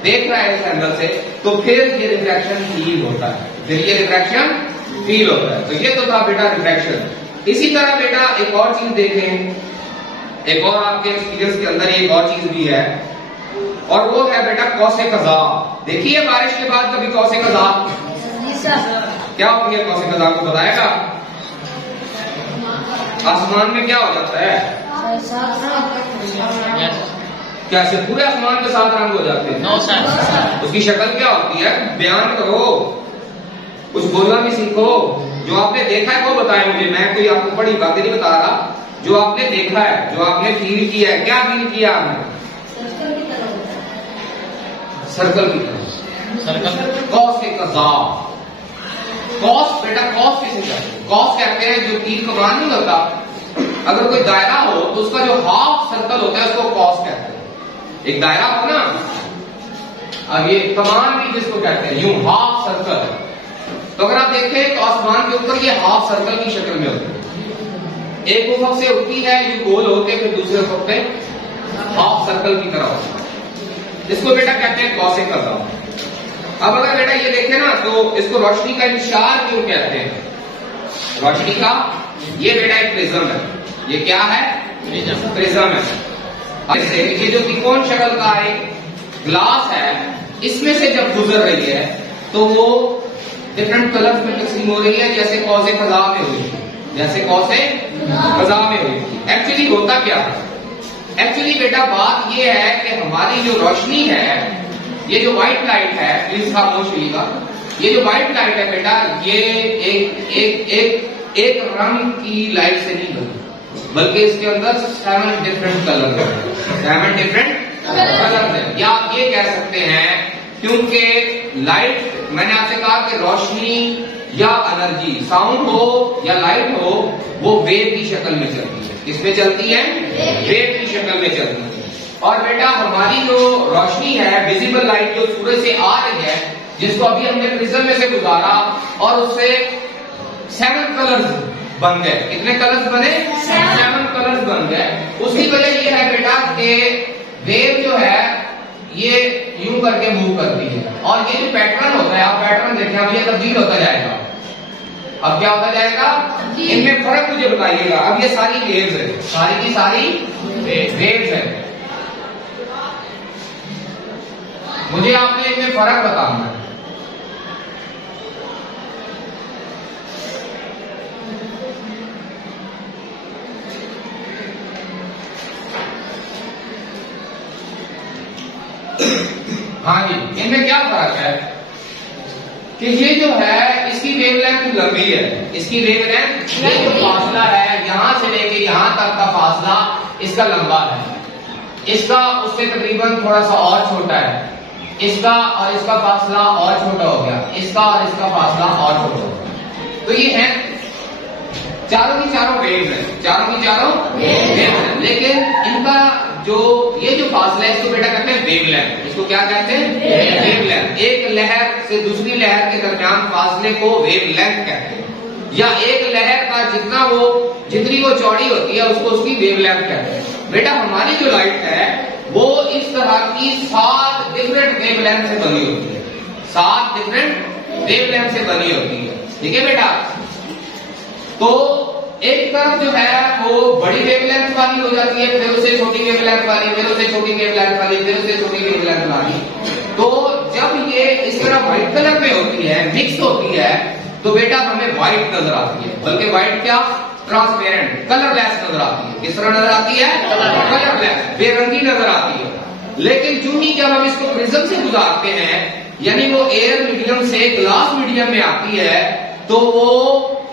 देख रहा है इस एंगल से, तो फिर ये रिफ्रैक्शन फील होता है, फिर ये रिफ्रैक्शन फील होता है। तो ये तो था बेटा रिफ्रैक्शन। इसी तरह बेटा एक और चीज देखें, एक और आपके एक्सपीरियंस के अंदर एक और चीज भी है, और वो है बेटा कौसे कज़ा। देखिए बारिश के बाद कभी कौसे कज़ा क्या होती है? कौसे कज़ा को बताएगा? आसमान में क्या हो जाता है? कैसे पूरे आसमान के साथ रंग हो जाते हैं? No sir. उसकी शक्ल क्या होती है? बयान करो, कुछ बोलना भी सीखो। जो आपने देखा है वो बताएं मुझे, मैं कोई आपको बड़ी बातें नहीं बता रहा। जो आपने देखा है, जो आपने फील किया है, क्या फील किया आपने? सर्कल की तरह, सर्कल। कौस के कज़ा, कौस बेटा, कौस किसे कहते हैं? कौस कहते हैं जो तीर कमान नहीं होता, अगर कोई दायरा हो तो उसका जो हाफ सर्कल होता है उसको कौस कहते हैं। एक दायरा हो ना, अब ये कमान भी जिसको कहते हैं, यूं हाफ सर्कल। तो अगर आप देखें तो आसमान के ऊपर ये हाफ सर्कल की शक्ल में होती है। एक उफक से उठती है, ये गोल होते, फिर दूसरे उफक पे हाफ सर्कल की तरह होती है। इसको बेटा कहते हैं कौसे कज़ा। अब अगर बेटा ये देखें ना, तो इसको रोशनी का इंशार क्यों कहते हैं? रोशनी का, ये बेटा एक प्रिज्म है। ये क्या है? प्रिज्म है। जैसे ये जो त्रिकोण शक्ल का एक ग्लास है, इसमें से जब गुजर रही है तो वो डिफरेंट कलर्स में तकसीम हो रही है, जैसे कौसे कज़ा में हुई, जैसे कौसे कज़ा में हुई। एक्चुअली होता क्या है? एक्चुअली बेटा बात ये है कि हमारी जो रोशनी है, ये जो व्हाइट लाइट है, प्लीज खामोश होइएगा, ये जो व्हाइट लाइट है बेटा, ये एक रंग की लाइट से नहीं बनी, बल्कि इसके अंदर 7 डिफरेंट कलर है, 7 डिफरेंट कलर है। या आप ये कह सकते हैं, क्योंकि लाइट, मैंने आपसे कहा कि रोशनी या एनर्जी, साउंड हो या लाइट हो, वो वेव की शक्ल में चलती है। किसमें चलती है? वेव की शक्ल में चलती है। और बेटा हमारी जो रोशनी है, विजिबल लाइट जो सूरज से आ रही है, जिसको अभी हमने प्रिज्म में से गुजारा और उससे 7 कलर्स बन गए। कितने कलर्स बने? 7 कलर्स बन गए। उसकी वजह ये है बेटा कि वेव जो है ये यूं यूं करके मूव करती है। और ये जो पैटर्न होता है, आप पैटर्न देखें, अब ये तब्दील होता जाएगा। अब क्या होता जाएगा, इनमें फर्क मुझे बताइएगा। अब ये सारी वेव्स है, सारी की सारी वेव्स है, मुझे आपने इनमें फर्क बताना है। हाँ जी, इनमें क्या फर्क है कि ये जो है इसकी वेवलेंथ लंबी है, इसकी वेवलेंथ, ये जो फासला है यहां से लेके यहां तक का फासला इसका लंबा है, इसका उससे तकरीबन थोड़ा सा और छोटा है, इसका और इसका फासला और छोटा हो गया, इसका और इसका फासला और छोटा हो गया। तो ये है चारों की चारों वेव्स है, चारों की चारों वेव्स है, लेकिन इनका जो ये जो फासला है इसको बेटा कहते हैं वेवलेंथ। इसको क्या कहते हैं, वेवलेंथ। एक लहर से दूसरी लहर के दरमियान फासले को वेवलेंथ कहते हैं, या एक लहर का जितनी वो चौड़ी होती है उसको उसकी वेवलेंथ कहते हैं। बेटा हमारी जो लाइट है वो इस तरह की 7 डिफरेंट वेवलेंथ से बनी होती है, 7 डिफरेंट वेवलेंथ से बनी होती है, ठीक है बेटा। तो एक तरफ जो है वो बड़ी वेवलेंथ वाली हो जाती है, फिर उससे छोटी वेवलेंथ वाली, फिर उससे छोटी वेवलेंथ वाली, फिर उससे छोटी वेवलेंथ वाली। तो जब ये इस तरह व्हाइट कलर में होती है, मिक्स होती है, तो बेटा हमें व्हाइट नजर आती है, बल्कि व्हाइट क्या, ट्रांसपेरेंट, कलरलेस नजर आती है। किस तरह नजर आती है, कलरलेस, बेरंगी नजर आती है। लेकिन जो ही जब हम इसको प्रिज्म से गुजारते हैं, यानी वो एयर मीडियम से ग्लास मीडियम में आती है, तो वो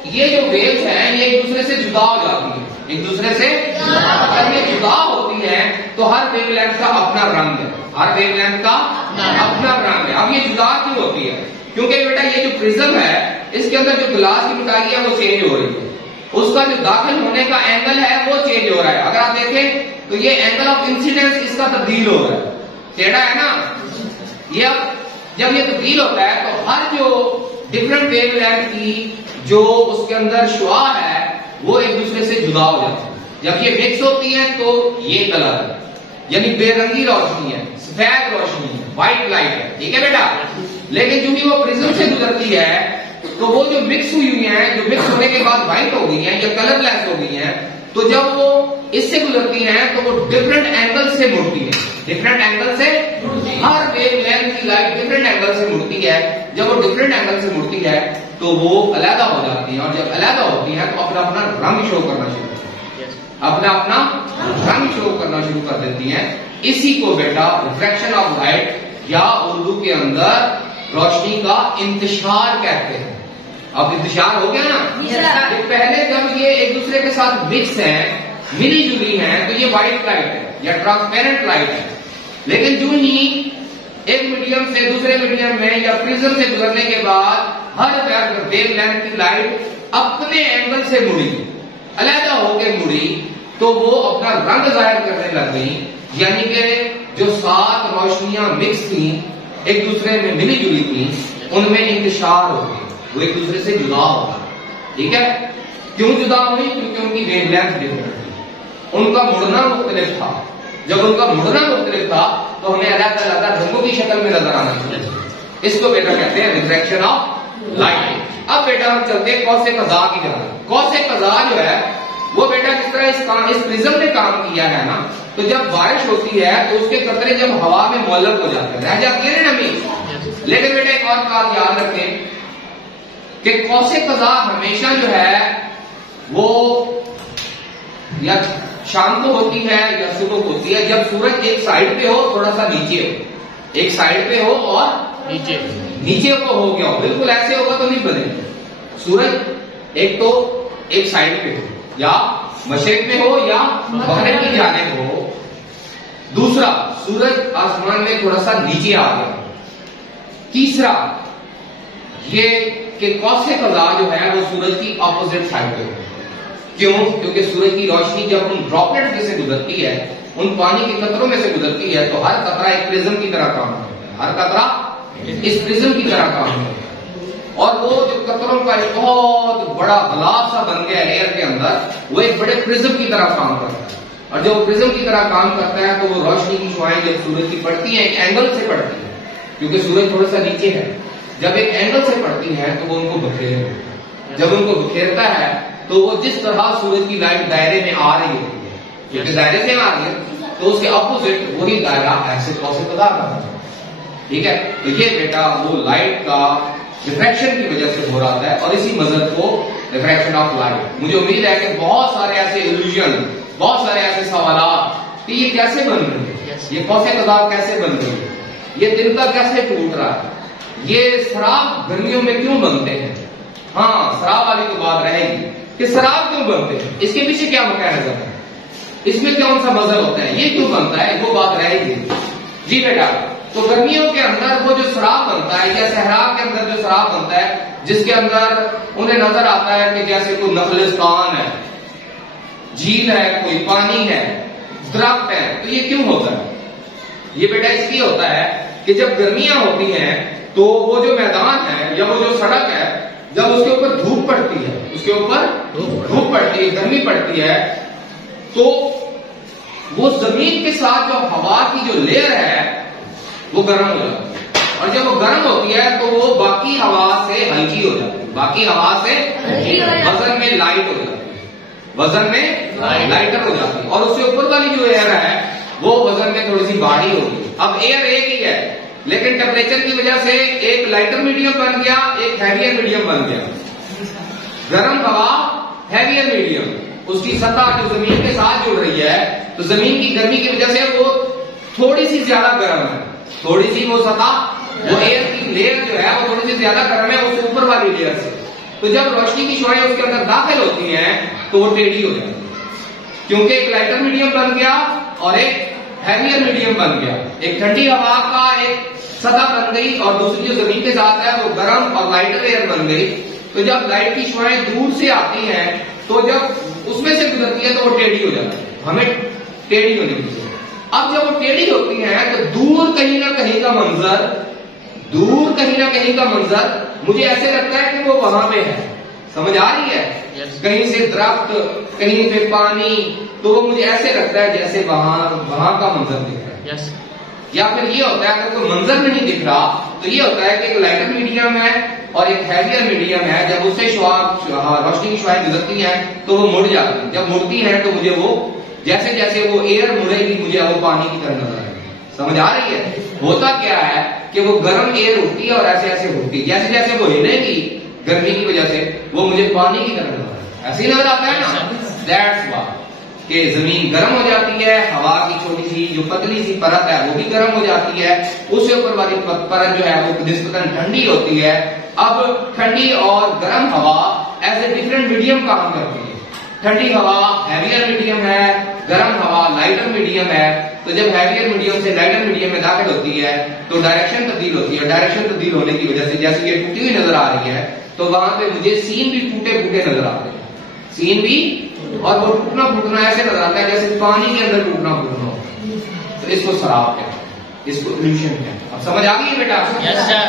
ये जो वेव्स हैं ये एक दूसरे से जुदा हो जाती है, एक दूसरे से जब ये जुदा होती है तो हर वेवलेंथ का अपना रंग है, हर वेवलेंथ का अपना रंग है। अब ये जुदा क्यों होती है, क्योंकि बेटा ये जो प्रिज्म है इसके अंदर जो ग्लास की मिटाई है वो चेंज हो रही है, उसका जो दाखिल होने का एंगल है वो चेंज हो रहा है। अगर आप देखें तो ये एंगल ऑफ इंसिडेंस इसका तब्दील हो रहा है, टेढ़ा है ना। ये अब जब ये तब्दील होता है तो हर जो डिफरेंट वेवलेंथ की जो उसके अंदर शुआ है वो एक दूसरे से जुदा हो जाती है। जब ये मिक्स होती है तो ये कलर है, यानी बेरंगी रोशनी है, सफेद रोशनी है, व्हाइट लाइट है, ठीक है बेटा। लेकिन चूंकि वो प्रिज्म से गुजरती है तो वो जो मिक्स हुई है, जो मिक्स होने के बाद व्हाइट हो गई है या कलरलेस हो गई है, तो जब वो इससे गुजरती हैं तो वो डिफरेंट एंगल से मुड़ती है, डिफरेंट एंगल से, हर वेवलेंथ की लाइट डिफरेंट एंगल से मुड़ती है। जब वो डिफरेंट एंगल से मुड़ती है तो वो अलग हो जाती है, और जब अलग होती है तो अपना अपना रंग शो करना शुरू करती है, अपना अपना रंग शो करना शुरू कर देती है। इसी को बेटा रिफ्रैक्शन ऑफ लाइट या उर्दू के अंदर रोशनी का इंतशार कहते हैं। अब इंतशार हो गया ना, कि पहले जब ये एक दूसरे के साथ मिक्स है, मिली जुली है, तो ये व्हाइट लाइट है या ट्रांसपेरेंट लाइट है। लेकिन जो ही एक मीडियम से दूसरे मीडियम में या प्रिज्म से गुजरने के बाद हर वेवलेंथ की लाइट अपने एंगल से मुड़ी, अलग होकर मुड़ी, तो वो अपना रंग जाहिर करने लग गई। यानी कि जो 7 रोशनियां मिक्स थी, एक दूसरे में मिली जुली थी, उनमें इंतशार हो गई, वो एक दूसरे से जुदा हो गई, ठीक है। क्यों जुदा हुई, क्योंकि उनकी वेवलेंथ डिफरेंट थी, उनका मुड़ना मुख्तलिफ था। जब उनका मुड़ना मुख्तलिफ था तो हमें अलग अलग रंगों की शक्ल में नजर आना चाहिए। इसको बेटा कहते हैं रिफ्रैक्शन ऑफ लाइट। अब बेटा हम चलते हैं कौसे कज़ा की तरफ। कौसे कज़ा जो है वो बेटा जिस तरह इस प्रिज्म ने काम किया है ना, तो जब बारिश होती है तो उसके कतरे जब हवा में मुअल्लक हो जाते हैं, रह जाती है ना नमी। लेकिन बेटा एक और बात याद रखें कि कौसे कज़ा हमेशा जो है वो या शाम को होती है या सुबह को होती है, जब सूरज एक साइड पे हो, थोड़ा सा नीचे हो, एक साइड पे हो और नीचे को हो गया हो। बिल्कुल ऐसे होगा तो नहीं बनेगा। सूरज एक तो एक साइड पे हो, या मशरिक में हो या मगरिब की जानिब हो। दूसरा, सूरज आसमान में थोड़ा सा नीचे आ गया। तीसरा ये कि कौसे कज़ा जो है वो सूरज की ऑपोजिट साइड पे हो। क्यों? क्योंकि सूरज की रोशनी जब उन ड्रॉपलेट में से गुजरती है, उन पानी के कतरों में से गुजरती है, तो हर कतरा एक प्रिज्म की तरह काम करता है, हर कतरा इस प्रिज्म की तरह काम करता है। और वो जो कतरों का एक बहुत बड़ा ग्लास सा बन गया एयर के अंदर, वो एक बड़े प्रिज्म की तरह काम करता है। और जब प्रिज्म की तरह काम करता है तो वो रोशनी की शुआएं जब सूरज की पड़ती है एक एंगल से पड़ती है, क्योंकि सूरज थोड़ा सा नीचे है। जब एक एंगल से पड़ती है तो वो उनको बखेर, जब उनको बखेरता है तो वो जिस तरह सूरज की लाइट दायरे में आ रही होती है, क्योंकि दायरे से आ रही है तो उसके अपोजिट वही दायरा ऐसे कौसे पदार्थ आता है। ठीक है, तो ये बेटा वो लाइट का रिफ्रैक्शन की वजह से हो रहा है और इसी मजहब को रिफ्रैक्शन ऑफ लाइट। मुझे उम्मीद है कि बहुत सारे ऐसे इल्यूजन, बहुत सारे ऐसे सवाल कि ये कैसे बन रही है, ये कौसे पदार्थ कैसे बन रही है, ये दिन का कैसे टूट रहा है, ये शराब गर्मियों में क्यों बनते हैं। हाँ, शराब वाली तो बात रहेगी कि शराब क्यों बनते हैं, इसके पीछे क्या मैकेनिज्म है, इसमें कौन सा मजहब होता है, ये क्यों बनता है, वो बात रहेगी। जी बेटा, तो गर्मियों के अंदर वो जो शराब बनता है या सहरा के अंदर जो शराब बनता है, जिसके अंदर उन्हें नजर आता है कि जैसे कोई नखलिस्तान है, झील है, कोई पानी है, दरख्त है, तो ये क्यों होता है? ये बेटा इसलिए होता है कि जब गर्मियां होती हैं तो वो जो मैदान है या वो जो सड़क है, जब उसके ऊपर धूप पड़ती है, उसके ऊपर धूप पड़ती है, गर्मी पड़ती है, तो वो जमीन के साथ जो हवा की जो लेयर है वो गर्म हो जाती है, और जब वो गर्म होती है तो वो बाकी हवा से हल्की हो जाती है, बाकी हवा से वजन में लाइट हो जाती है, वजन में लाइटर हो जाती है, और उससे ऊपर वाली जो एयर है वो वजन में थोड़ी सी भारी होगी। अब एयर एक ही है, लेकिन टेम्परेचर की वजह से एक लाइटर मीडियम बन गया, एक हैवियर मीडियम बन गया। गर्म हवा हैवियर मीडियम, उसकी सतह जो जमीन के साथ जुड़ रही है, तो जमीन की गर्मी की वजह से वो थोड़ी सी ज्यादा गर्म है, थोड़ी सी वो सतह, वो एयर की लेयर जो है वो थोड़ी सी ज्यादा गर्म है उससे ऊपर वाली लेयर से। तो जब रोशनी की शुआएं उसके अंदर दाखिल होती हैं तो वो टेढ़ी हो जाती है, क्योंकि एक लाइटर मीडियम बन गया और एक हैवियर मीडियम बन गया। एक ठंडी हवा का एक सतह बन गई और दूसरी जो जमीन के साथ है वो गर्म और लाइटर एयर बन गई। तो जब लाइट की शुआएं दूर से आती हैं तो जब उसमें से गुजरती है तो वो टेढ़ी हो जाती है, हमें टेढ़ी होने की। अब जब वो टेढ़ी होती है तो दूर कहीं ना कहीं का मंजर, दूर कहीं ना कहीं का मंजर मुझे ऐसे लगता है कि वो वहां पे है। समझ आ रही है? कहीं से दरख्त, कहीं पे पानी, तो वो मुझे ऐसे लगता है जैसे वहां का मंजर दिख रहा है। या फिर ये होता है अगर कोई मंजर नहीं दिख रहा तो ये होता है कि एक लाइटर मीडियम है और एक हैवियर मीडियम है, जब उससे रोशनी की शुआएं गुजरती हैं तो वो मुड़ जाती है। जब मुड़ती है तो मुझे वो जैसे जैसे वो एयर मुड़ेगी मुझे वो पानी की तरह नजर आएगी। समझ आ रही है? होता क्या है कि वो गर्म एयर उठती है और ऐसे ऐसे उठती है, जैसे जैसे वो हिलेगी गर्मी की वजह से वो मुझे पानी की तरह नजर आएगी। ऐसे ही नजर आता है ना। दैट्स व्हाई कि जमीन गर्म हो जाती है, हवा की छोटी सी जो पतली सी परत है वो भी गर्म हो जाती है, उससे ऊपर वाली परत जो है वो निस्बतन ठंडी होती है। अब ठंडी और गर्म हवा एज ए डिफरेंट मीडियम काम करती है। ठंडी हवा हैवियर मीडियम है, गर्म हवा लाइटर मीडियम है। तो जब हैवियर मीडियम से लाइटर मीडियम में दाखिल होती है तो डायरेक्शन तब्दील होती है। डायरेक्शन तब्दील होने की वजह से जैसे ये टूटी हुई नजर आ रही है तो वहां पे मुझे सीन भी टूटे फूटे नजर आते हैं, सीन भी, और वो टूटना फूटना ऐसे नजर आता है जैसे पानी के अंदर टूटना फूटना हो। तो इसको शराब कहते हैं, इसको इल्यूशन कहते हैं। अब समझ आ गई है बेटा?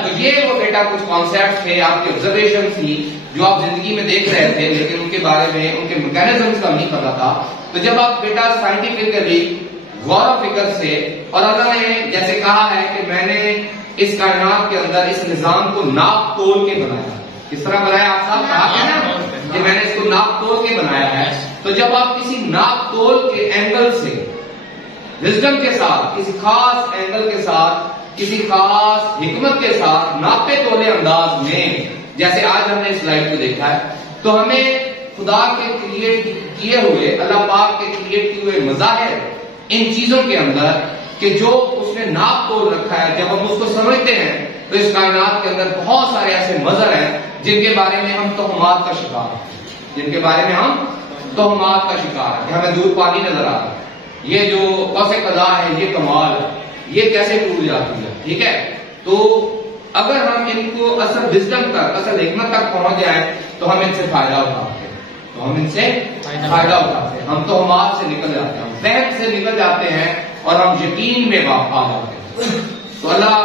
तो ये वो बेटा कुछ कॉन्सेप्ट थे, आपकी ऑब्जर्वेशन थी जो आप जिंदगी में देख रहे थे, लेकिन उनके बारे में उनके मैकेनिज्म का नहीं पता था। तो जब आप बेटा साइंटिफिकली गौर फिक्र से, और अल्लाह ने जैसे कहा है कि मैंने इस कायनात के अंदर इस निजाम को नाप तोल के बनाया। किस तरह बनाया? आप साहब कहा है ना कि मैंने इसको नाप तोल के बनाया है। तो जब आप किसी नाप तोल के एंगल से, विजडम के साथ, किसी खास एंगल के साथ, किसी खास हिकमत के साथ, नापे तोले अंदाज में, जैसे आज हमने इस स्लाइड को देखा है, तो हमें खुदा के क्रिएट किए हुए, अल्लाह पाक के क्रिएट किए हुए मज़ाहिर, इन चीजों के अंदर कि जो उसने नाप तोल रखा है, जब हम उसको समझते हैं तो इस कायनात के अंदर बहुत सारे ऐसे मजहर हैं जिनके बारे में हम तोहमात का शिकार हैं, जिनके बारे में हम तोहमात का शिकार है कि हमें दूर पानी नजर आ रहा है, ये जो कौसे कदा है, ये कमाल है, ये कैसे टूट जाती है। ठीक है, तो अगर हम इनको असल विजडम तक, असल हिकमत तक पहुंच जाए तो हम इनसे फायदा उठाते हैं, तो हम इनसे फायदा उठाते हैं, हम तोहमात से निकल जाते हैं, हम वहम से निकल जाते हैं और हम यकीन में आ जाते हैं। तो अल्लाह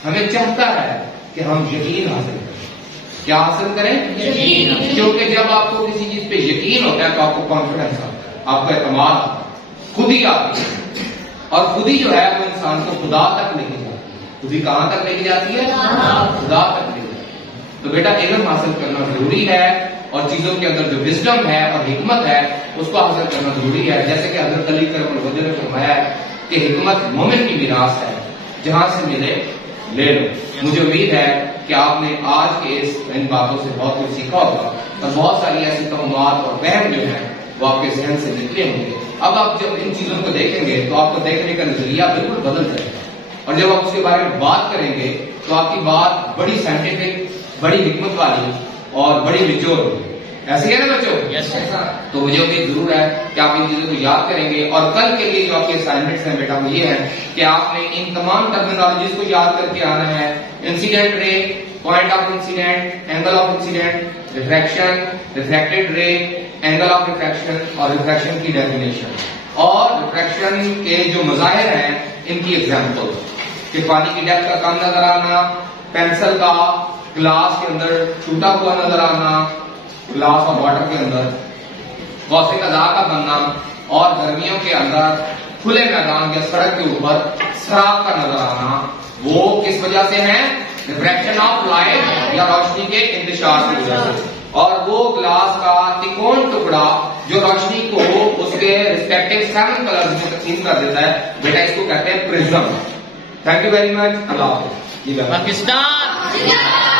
हमें चाहता है कि हम यकीन हासिल करें। क्या हासिल करें? यकीन। क्योंकि जब आपको किसी चीज पे यकीन होता है तो आपको कॉन्फिडेंस आता है, आपका एतमाद आता है, खुद ही आती है, और खुद ही जो है वो इंसान को खुदा तक लेके जाती है। खुदी कहां तक लेके जाती है? खुदा तक लेके जाती है। तो बेटा इल्म हासिल करना जरूरी है और चीजों के अंदर जो विजडम है और हिकमत है उसको हासिल करना जरूरी है। जैसे कि हजरत अली करम वजह ने फरमाया है कि हिकमत मोमिन की मिरास है, जहां से मिले ले लो। मुझे उम्मीद है कि आपने आज के इन बातों से बहुत कुछ सीखा होगा और बहुत सारी ऐसी तहमत और वहम जो है वो आपके जहन से निकले होंगे। अब आप जब इन चीजों को देखेंगे तो आपको देखने का नजरिया बिल्कुल बदल जाएगा और जब आप उसके बारे में बात करेंगे तो आपकी बात बड़ी साइंटिफिक, बड़ी हिकमत वाली और बड़ी मेच्योर होगी। ऐसे ही है ना बच्चों? Yes sir. तो मुझे उम्मीद जरूर है कि आप इन चीजों को याद करेंगे और कल के लिए जो आपके असाइनमेंट्स हैं बेटा वो ये है कि आपने इन तमाम टर्मिनोलॉजीज को याद करके आना है। Incident ray, point of incident, angle of incident, refraction, refracted रे, एंगल ऑफ रिफ्रैक्शन और रिफ्रैक्शन की डेफिनेशन और रिफ्रैक्शन के जो मज़ाहिर हैं इनकी एग्जाम्पल कि पानी की डेप्थ का कम नजर आना, पेंसिल का ग्लास के अंदर टूटा हुआ नजर आना, ग्लास और वाटर के अंदर गौसे कज़ा का बनना और गर्मियों के अंदर खुले मैदान या सड़क के ऊपर सराब का नजर आना, वो किस वजह से है? रिफ्रैक्शन ऑफ लाइट या रोशनी के इंतशार की वजह से। और वो ग्लास का तिकोन टुकड़ा जो रोशनी को उसके रिस्पेक्टिव 7 कलर्स में तकसीम कर देता है, बेटा इसको कहते हैं prism. Thank you very much. Allah Hafiz. Pakistan.